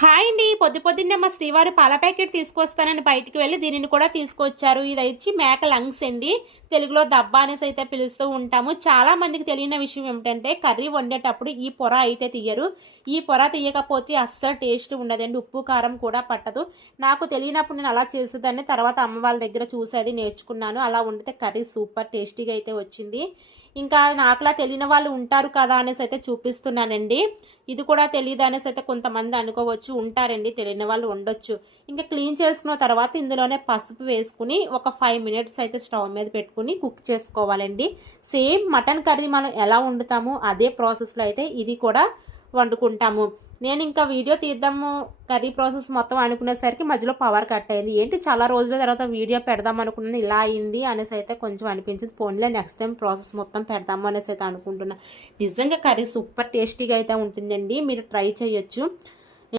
Hi అండి. పొద్దు పొద్దున్నే మా శ్రీవారు పాల ప్యాకెట్ తీసుకొస్తానని బయటికి వెళ్ళి దీనిని కూడా తీసుకొచ్చారు. ఇది వచ్చి మేక లంగ్స్ అండి. తెలుగులో దబ్బా అనేసి అయితే పిలుస్తూ ఉంటాము. చాలా మందికి తెలియని విషయం ఏమిటంటే కర్రీ వండేటప్పుడు ఈ పొర అయితే తీయరు. ఈ పొర తీయకపోతే అస్సలు టేస్ట్ ఉండదండి. ఉప్పు కారం కూడా పట్టదు. నాకు తెలియనప్పుడు నేను అలా చేసేదాన్ని. తర్వాత అమ్మ వాళ్ళ దగ్గర చూసేది నేర్చుకున్నాను. అలా వండితే కర్రీ సూపర్ టేస్టీగా అయితే వచ్చింది. ఇంకా నాకులా తెలియని వాళ్ళు ఉంటారు కదా అనేసి అయితే చూపిస్తున్నానండి. ఇది కూడా తెలియదు అనేసి అయితే కొంతమంది అనుకోవచ్చు ఉంటారండి తెలియని వాళ్ళు ఉండొచ్చు. ఇంకా క్లీన్ చేసుకున్న తర్వాత ఇందులోనే పసుపు వేసుకుని ఒక ఫైవ్ మినిట్స్ అయితే స్టవ్ మీద పెట్టుకుని కుక్ చేసుకోవాలండి. సేమ్ మటన్ కర్రీ మనం ఎలా వండుతామో అదే ప్రాసెస్లో అయితే ఇది కూడా వండుకుంటాము. నేను ఇంకా వీడియో తీద్దాము కర్రీ ప్రాసెస్ మొత్తం అనుకునేసరికి మధ్యలో పవర్ కట్ అయింది. ఏంటి చాలా రోజుల తర్వాత వీడియో పెడదాం అనుకున్నాను ఇలా అయింది అనేసి అయితే కొంచెం అనిపించింది. ఫోన్లో నెక్స్ట్ టైం ప్రాసెస్ మొత్తం పెడదాము అనేసి అయితే అనుకుంటున్నా. నిజంగా కర్రీ సూపర్ టేస్టీగా అయితే ఉంటుందండి. మీరు ట్రై చేయొచ్చు.